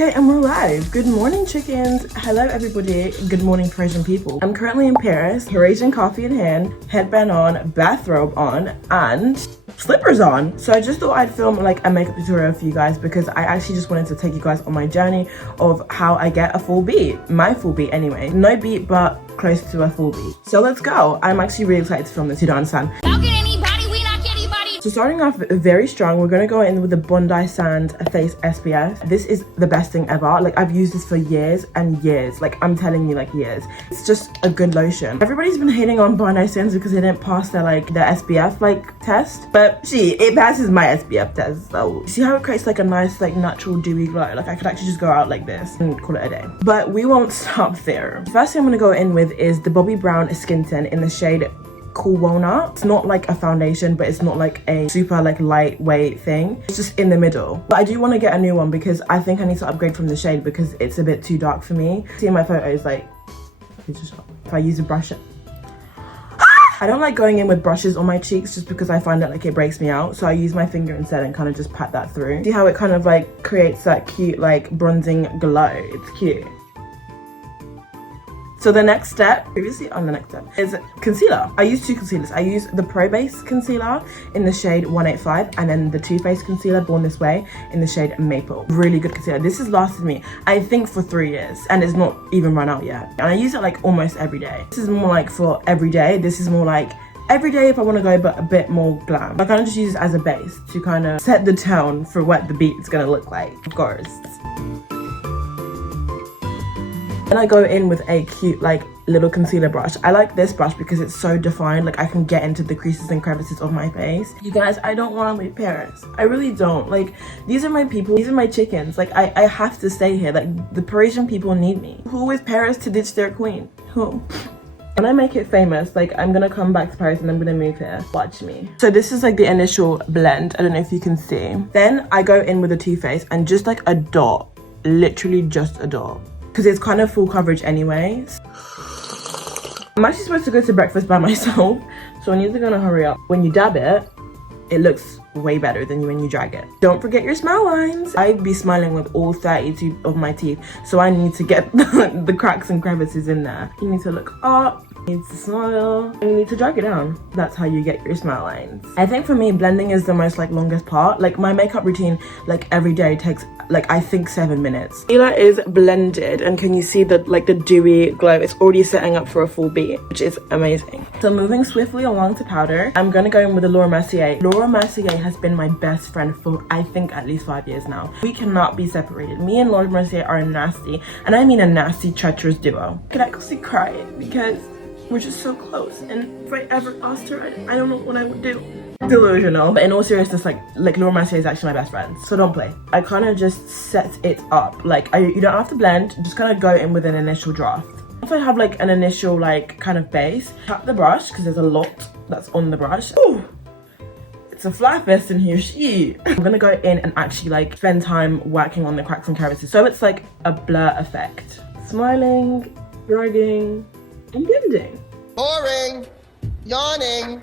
Okay, and we're live. Good morning, chickens. Hello, everybody. Good morning, Parisian people. I'm currently in Paris, Parisian coffee in hand, headband on, bathrobe on, and slippers on. So I just thought I'd film like a makeup tutorial for you guys because I actually just wanted to take you guys on my journey of how I get a full beat. My full beat anyway. No beat, but close to a full beat. So let's go. I'm actually really excited to film this, you don't understand. So starting off very strong, we're going to go in with the Bondi Sand Face SPF. This is the best thing ever. Like, I've used this for years and years. Like, I'm telling you, like, years. It's just a good lotion. Everybody's been hating on Bondi Sands because they didn't pass their, like, their SPF, like, test. But, it passes my SPF test. So, see how it creates, like, a nice, like, natural dewy glow? Like, I could actually just go out like this and call it a day. But we won't stop there. The first thing I'm going to go in with is the Bobbi Brown Skin Tint in the shade Cool Walnut. It's not like a foundation, but it's not like a super like lightweight thing. It's just in the middle. But I do want to get a new one because I think I need to upgrade from the shade because it's a bit too dark for me. See in my photos, like, if I use a brush, I don't like going in with brushes on my cheeks just because I find that like it breaks me out. So I use my finger instead and kind of just pat that through. See how it kind of like creates that cute like bronzing glow? It's cute. So the next step, is concealer. I use two concealers. I use the Pro Base concealer in the shade 185 and then the Too Faced concealer Born This Way in the shade Maple. Really good concealer. This has lasted me, I think, for 3 years and it's not even run out yet. And I use it like almost every day. This is more like for every day. This is more like every day if I want to go but a bit more glam. I kind of just use it as a base to kind of set the tone for what the beat is going to look like, of course. And I go in with a cute like little concealer brush. I like this brush because it's so defined, like I can get into the creases and crevices of my face. You guys, I don't want to leave Paris. I really don't. Like, these are my people, these are my chickens. Like, I have to stay here. Like, the Parisian people need me. Who is Paris to ditch their queen? Who? When I make it famous, like, I'm gonna come back to Paris and I'm gonna move here. Watch me. So this is like the initial blend. I don't know if you can see. Then I go in with a Too Faced and just like a dot, literally just a dot, because it's kind of full coverage anyways. I'm actually supposed to go to breakfast by myself, so I'm either gonna hurry up. When you dab it, it looks way better than when you drag it. Don't forget your smile lines. I'd be smiling with all 32 of my teeth, so I need to get the cracks and crevices in there. You need to look up, you need to smile, and you need to drag it down. That's how you get your smile lines. I think for me, blending is the most like longest part. Like my makeup routine, like every day takes like I think 7 minutes. Concealer is blended and can you see the like the dewy glow? It's already setting up for a full beat, which is amazing. So moving swiftly along to powder, I'm gonna go in with the Laura Mercier. Laura Mercier has been my best friend for I think at least 5 years now. We cannot be separated. Me and Laura Mercier are nasty, and I mean a nasty, treacherous duo. I could actually cry because we're just so close, and if I ever lost her, I don't know what I would do. Delusional. But in all seriousness, like Laura Mercier is actually my best friend, so don't play. I kind of just set it up. Like you don't have to blend, just kind of go in with an initial draft. Once I have like an initial like kind of base, tap the brush because there's a lot that's on the brush. Ooh, it's a fly fest in here. I'm gonna go in and actually like spend time working on the cracks and crevices, so it's like a blur effect. Smiling, dragging, and blending. Boring, yawning,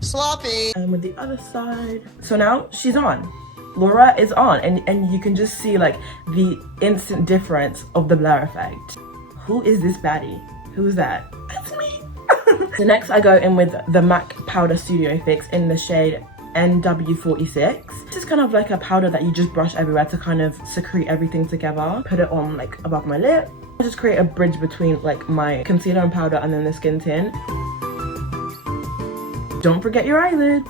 sloppy. And with the other side. So now she's on. Laura is on, and you can just see like the instant difference of the blur effect. Who is this baddie? Who's that? That's me. So next I go in with the MAC Powder Studio Fix in the shade NW46. This is kind of like a powder that you just brush everywhere to kind of secrete everything together. Put it on like above my lip. I just create a bridge between like my concealer and powder and then the skin tint. Don't forget your eyelids.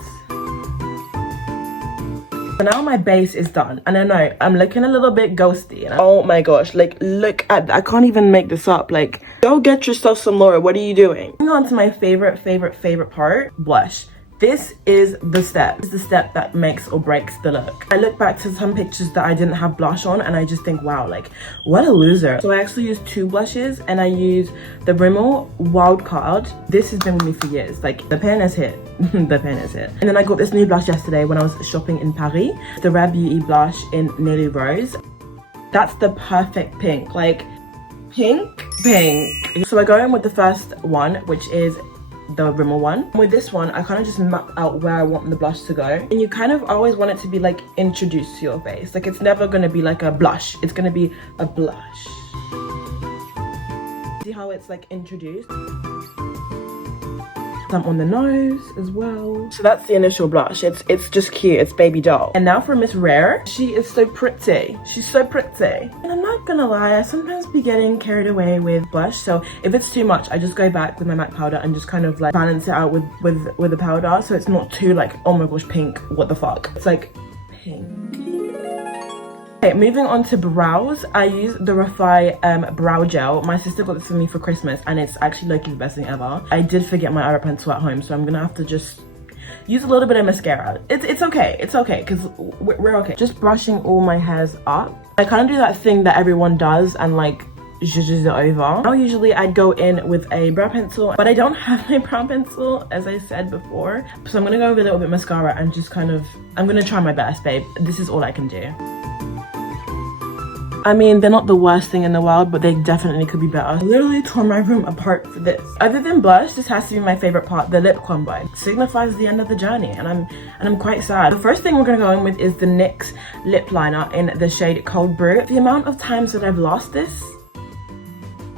So now my base is done, and I know I'm looking a little bit ghosty. And oh my gosh, like look at that. I can't even make this up. Like, go get yourself some Laura. What are you doing? Moving on to my favorite part, blush. This is the step. This is the step that makes or breaks the look. I look back to some pictures that I didn't have blush on and I just think, wow, like what a loser. So I actually use 2 blushes and I use the Rimmel Wildcard. This has been with me for years. Like the pen is hit. The pen is hit. And then I got this new blush yesterday when I was shopping in Paris. The Rare Beauty blush in Nearly Rose. That's the perfect pink. Like pink. So I go in with the first one, which is the Rimmel one. With this one, I kind of just map out where I want the blush to go. And you kind of always want it to be like introduced to your face. Like it's never gonna be like a blush. It's gonna be a blush. See how it's like introduced? Some on the nose as well. So that's the initial blush. It's just cute. It's baby doll. And now for Miss Rare. She is so pretty. She's so pretty. And I'm not gonna lie, I sometimes be getting carried away with blush. So if it's too much, I just go back with my MAC powder and just kind of like balance it out with the powder. So it's not too like, oh my gosh, pink, what the fuck. It's like pink. Okay, moving on to brows, I use the Refi brow gel. My sister got this for me for Christmas and it's actually like the best thing ever. I did forget my eyebrow pencil at home, so I'm gonna have to just use a little bit of mascara. It's okay, because we're okay. Just brushing all my hairs up. I kind of do that thing that everyone does and like zhuzhes it over. Now usually I'd go in with a brow pencil, but I don't have my brow pencil as I said before. So I'm gonna go with a little bit of mascara and just kind of, I'm gonna try my best, babe. This is all I can do. I mean, they're not the worst thing in the world, but they definitely could be better. I literally tore my room apart for this. Other than blush, this has to be my favorite part, the lip combo. It signifies the end of the journey, and I'm quite sad. The first thing we're gonna go in with is the NYX lip liner in the shade Cold Brew. The amount of times that I've lost this,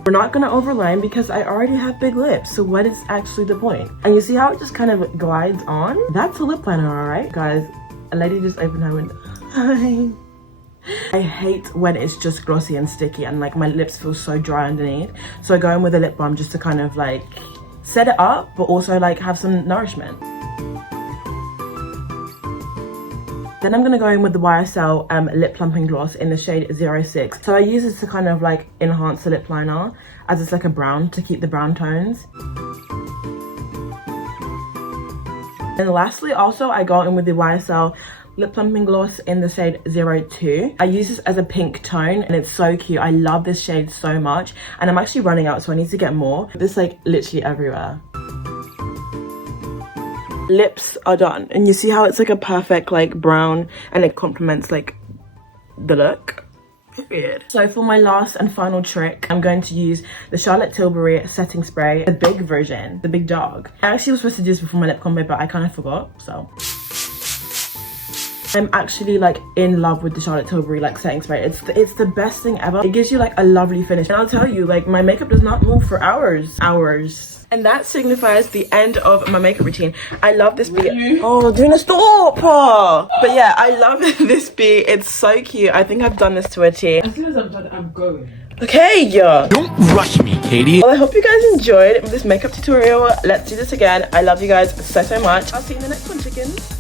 we're not gonna overline because I already have big lips, so what is actually the point? And you see how it just kind of glides on? That's a lip liner, all right? Guys, a lady just opened her window. Hi. I hate when it's just glossy and sticky and like my lips feel so dry underneath. So I go in with a lip balm just to kind of like set it up, but also like have some nourishment. Then I'm gonna go in with the YSL lip plumping gloss in the shade 06. So I use this to kind of like enhance the lip liner as it's like a brown to keep the brown tones. And lastly, also I go in with the YSL lip plumping gloss in the shade 02. I use this as a pink tone and it's so cute. I love this shade so much and I'm actually running out, so I need to get more. This like literally everywhere. Lips are done and you see how it's like a perfect like brown and it complements like the look. Period. So for my last and final trick, I'm going to use the Charlotte Tilbury setting spray, the big version, the big dog. I actually was supposed to do this before my lip combo, but I kind of forgot, so. I'm actually like in love with the Charlotte Tilbury like setting spray. It's the best thing ever. It gives you like a lovely finish. And I'll tell you, like my makeup does not move for hours. And that signifies the end of my makeup routine. I love this beat. Oh, Duna, stop! But yeah, I love this beat. It's so cute. I think I've done this to a T. As soon as I'm done, I'm going. Okay, yeah. Don't rush me, Katie. Well, I hope you guys enjoyed this makeup tutorial. Let's do this again. I love you guys so much. I'll see you in the next one, chickens.